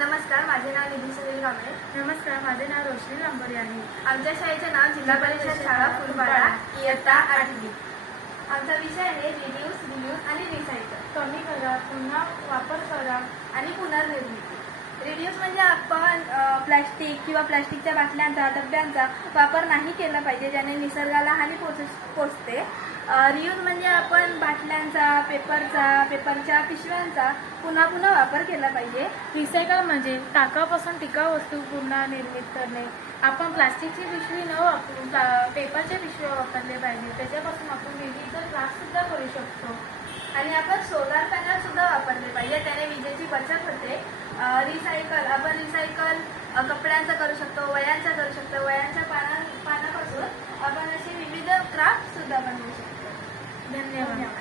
नमस्कार, माझे नाव निधी सुनील कांबळे. नमस्कार, माझे नाव रोशनी लांबोरे आहे. आमच्या शाळेचे नाव जिल्हा परिषद शाळा फुलपाडा, इयत्ता 8वी. आमचा विषय आहे रिड्यूस आणि रिसायकल. कमी करा, पुन्हा वापर करा आणि पुनर्निर्मिती. रिड्यूस म्हणजे आपण प्लॅस्टिक किंवा प्लॅस्टिकच्या बाटल्यांचा, डब्यांचा वापर नाही केला पाहिजे, ज्याने निसर्गाला हानी पोचते. रियूज म्हणजे आपण बाटल्यांचा, पेपरच्या पिशव्यांचा पुन्हा वापर केला पाहिजे. रिसायकल म्हणजे टाकापासून टिकाऊ वस्तू पुन्हा निर्मित करणे. आपण प्लास्टिकची पिशवी न वापरून पेपरच्या पिशव्या वापरले पाहिजे. त्याच्यापासून आपण विविध क्राफ्ट सुद्धा करू शकतो. आणि आपण सोलार पॅनल सुद्धा वापरले पाहिजे, त्याने विजेची बचत होते. रिसायकल कपड्यांचा करू शकतो, वह्यांचा करू शकतो. वह्यांच्या पानापासून आपण असे विविध क्राफ्ट सुद्धा बनवू शकतो. धन्यवाद.